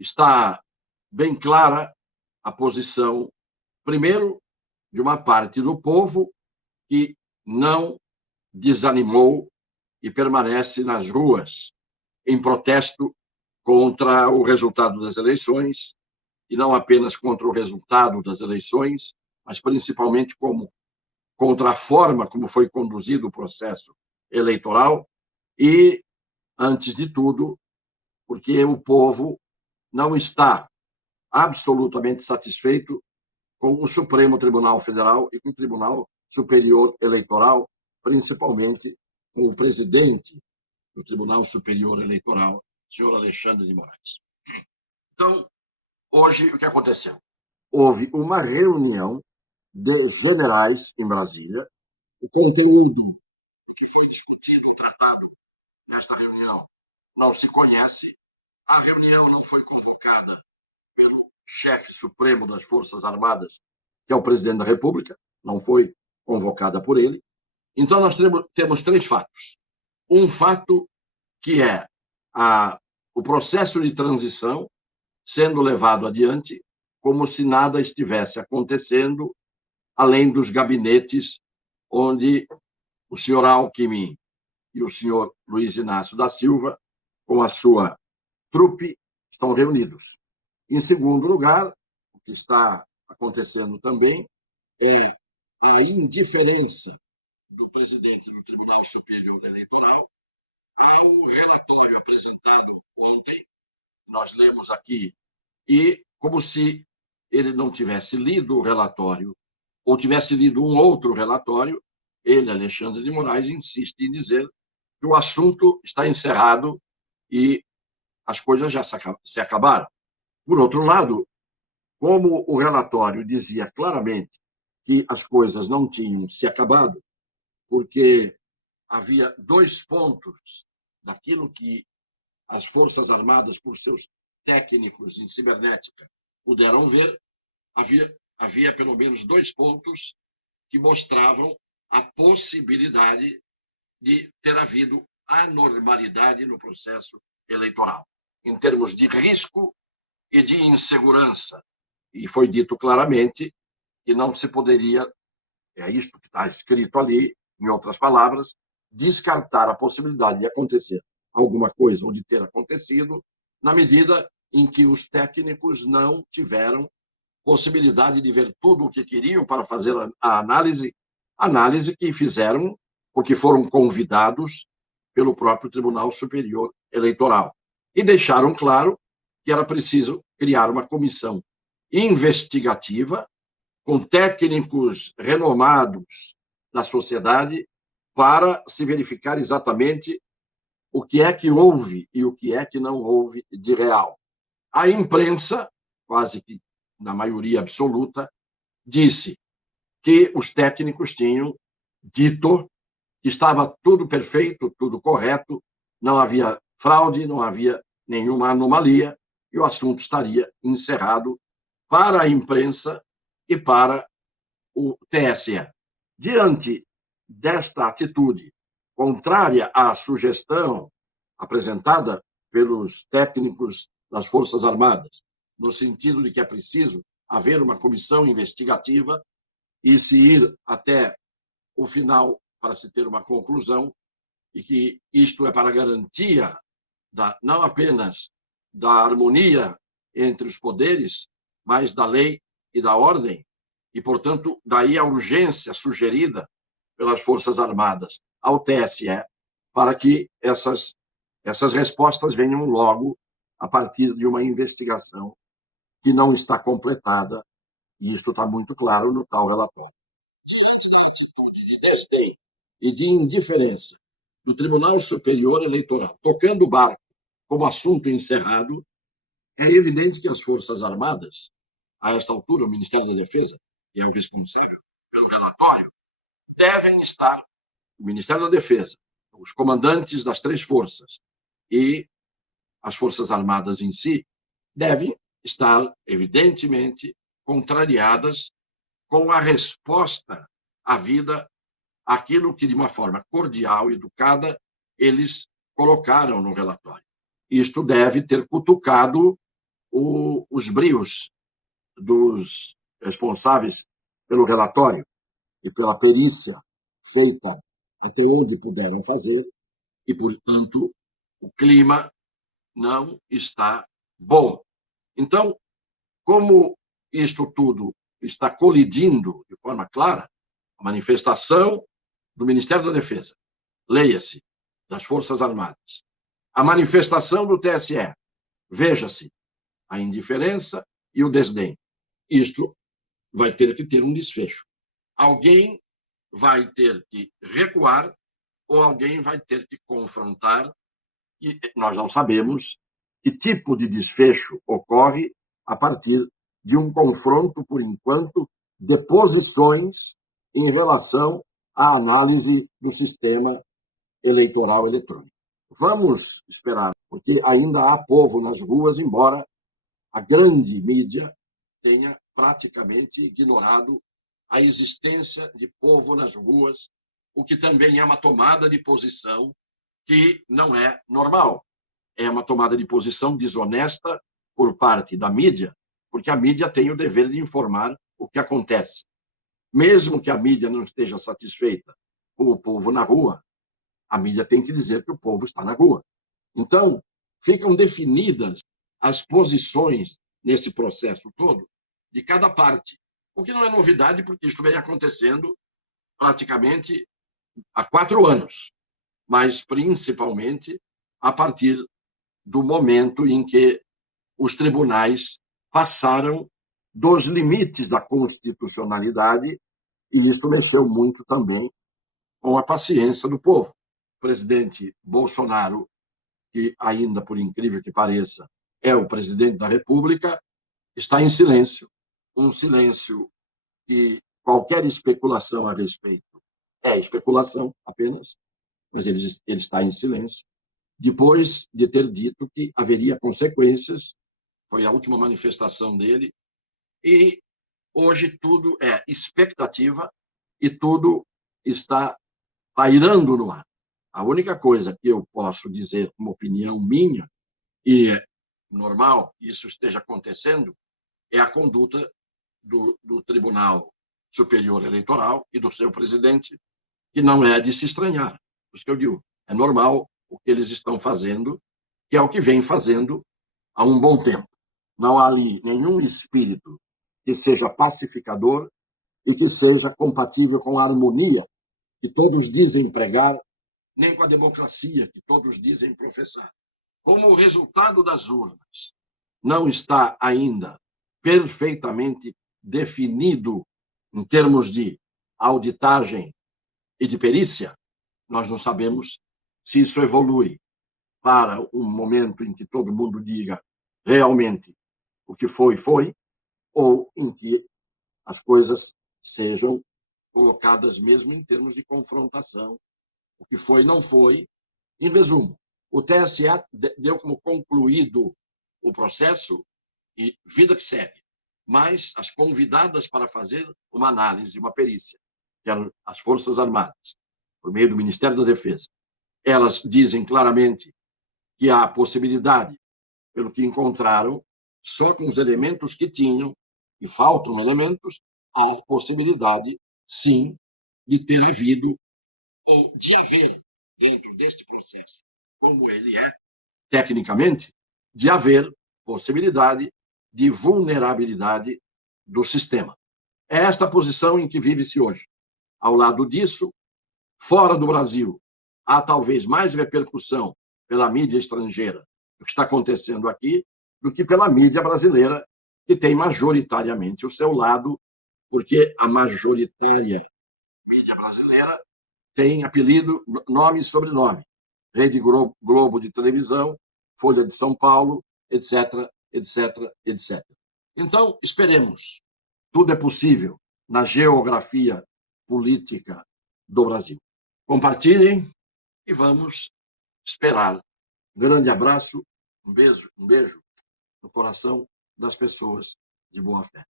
está bem clara a posição, primeiro, de uma parte do povo que não desanimou e permanece nas ruas em protesto contra o resultado das eleições, e não apenas contra o resultado das eleições, mas principalmente contra a forma como foi conduzido o processo eleitoral e, antes de tudo, porque o povo não está absolutamente satisfeito com o Supremo Tribunal Federal e com o Tribunal Superior Eleitoral, principalmente com o presidente do Tribunal Superior Eleitoral, senhor Alexandre de Moraes. Então, hoje, o que aconteceu? Houve uma reunião de generais em Brasília. O conteúdo que foi discutido e tratado nesta reunião não se conhece. A reunião não foi convocada pelo chefe supremo das Forças Armadas, que é o presidente da República, não foi convocada por ele. Então, nós temos três fatos. Um fato que é o processo de transição sendo levado adiante como se nada estivesse acontecendo, além dos gabinetes onde o senhor Alckmin e o senhor Luiz Inácio da Silva, com a sua trupe, estão reunidos. Em segundo lugar, o que está acontecendo também é a indiferença do presidente do Tribunal Superior Eleitoral ao relatório apresentado ontem, nós lemos aqui, e como se ele não tivesse lido o relatório, ou tivesse lido um outro relatório, ele, Alexandre de Moraes, insiste em dizer que o assunto está encerrado e as coisas já se acabaram. Por outro lado, como o relatório dizia claramente que as coisas não tinham se acabado, porque havia dois pontos daquilo que as Forças Armadas, por seus técnicos em cibernética, puderam ver, havia pelo menos dois pontos que mostravam a possibilidade de ter havido anormalidade no processo eleitoral, em termos de risco e de insegurança. E foi dito claramente que não se poderia, é isto que está escrito ali, em outras palavras, descartar a possibilidade de acontecer alguma coisa ou de ter acontecido, na medida em que os técnicos não tiveram possibilidade de ver tudo o que queriam para fazer a análise que fizeram porque foram convidados pelo próprio Tribunal Superior Eleitoral. E deixaram claro que era preciso criar uma comissão investigativa com técnicos renomados da sociedade para se verificar exatamente o que é que houve e o que é que não houve de real. A imprensa, quase que na maioria absoluta, disse que os técnicos tinham dito que estava tudo perfeito, tudo correto, não havia fraude, não havia nenhuma anomalia, e o assunto estaria encerrado para a imprensa e para o TSE. Diante desta atitude contrária à sugestão apresentada pelos técnicos das Forças Armadas, no sentido de que é preciso haver uma comissão investigativa e se ir até o final para se ter uma conclusão, e que isto é para garantia não apenas da harmonia entre os poderes, mas da lei e da ordem, e, portanto, daí a urgência sugerida pelas Forças Armadas ao TSE para que essas respostas venham logo a partir de uma investigação que não está completada, e isso está muito claro no tal relatório. Diante da atitude de desdém e de indiferença do Tribunal Superior Eleitoral, tocando o barco como assunto encerrado, é evidente que as Forças Armadas, a esta altura, o Ministério da Defesa, que é o responsável pelo relatório, devem estar, o Ministério da Defesa, os comandantes das três forças e as Forças Armadas em si, devem estar, evidentemente, contrariadas com a resposta à vida, aquilo que, de uma forma cordial e educada, eles colocaram no relatório. Isto deve ter cutucado os brios dos responsáveis pelo relatório e pela perícia feita até onde puderam fazer, e, portanto, o clima não está bom. Então, como isto tudo está colidindo de forma clara, a manifestação do Ministério da Defesa, leia-se, das Forças Armadas, a manifestação do TSE, veja-se, a indiferença e o desdém. Isto vai ter que ter um desfecho. Alguém vai ter que recuar ou alguém vai ter que confrontar, e nós não sabemos que tipo de desfecho ocorre a partir de um confronto, por enquanto, de posições em relação à análise do sistema eleitoral eletrônico. Vamos esperar, porque ainda há povo nas ruas, embora a grande mídia tenha praticamente ignorado a existência de povo nas ruas, o que também é uma tomada de posição que não é normal. É uma tomada de posição desonesta por parte da mídia, porque a mídia tem o dever de informar o que acontece. Mesmo que a mídia não esteja satisfeita com o povo na rua, a mídia tem que dizer que o povo está na rua. Então, ficam definidas as posições nesse processo todo de cada parte, o que não é novidade, porque isso vem acontecendo praticamente há 4 anos, mas principalmente a partir do momento em que os tribunais passaram dos limites da constitucionalidade, e isso mexeu muito também com a paciência do povo. O presidente Bolsonaro, que ainda, por incrível que pareça, é o presidente da República, está em silêncio. Um silêncio que qualquer especulação a respeito é especulação apenas, mas ele está em silêncio. Depois de ter dito que haveria consequências, foi a última manifestação dele, e hoje tudo é expectativa e tudo está pairando no ar. A única coisa que eu posso dizer, como opinião minha, e é normal que isso esteja acontecendo, é a conduta do Tribunal Superior Eleitoral e do seu presidente, que não é de se estranhar. Por isso que eu digo, é normal o que eles estão fazendo, que é o que vem fazendo há um bom tempo. Não há ali nenhum espírito que seja pacificador e que seja compatível com a harmonia que todos dizem pregar, nem com a democracia que todos dizem professar. Como o resultado das urnas não está ainda perfeitamente definido em termos de auditagem e de perícia, nós não sabemos se isso evolui para um momento em que todo mundo diga realmente o que foi, foi, ou em que as coisas sejam colocadas mesmo em termos de confrontação. O que foi, não foi. Em resumo, o TSE deu como concluído o processo e vida que segue. Mas as convidadas para fazer uma análise, uma perícia, que eram as Forças Armadas, por meio do Ministério da Defesa, elas dizem claramente que há a possibilidade, pelo que encontraram, só com os elementos que tinham, e faltam elementos, há a possibilidade, sim, de ter havido, ou de haver, dentro deste processo, como ele é, tecnicamente, de haver possibilidade de vulnerabilidade do sistema. É esta a posição em que vive-se hoje. Ao lado disso, fora do Brasil, há talvez mais repercussão pela mídia estrangeira do que está acontecendo aqui do que pela mídia brasileira, que tem majoritariamente o seu lado, porque a majoritária mídia brasileira tem apelido, nome e sobrenome. Rede Globo de televisão, Folha de São Paulo, etc, etc, etc. Então, esperemos. Tudo é possível na geografia política do Brasil. Compartilhem e vamos esperar. Grande abraço, um beijo no coração das pessoas de boa fé.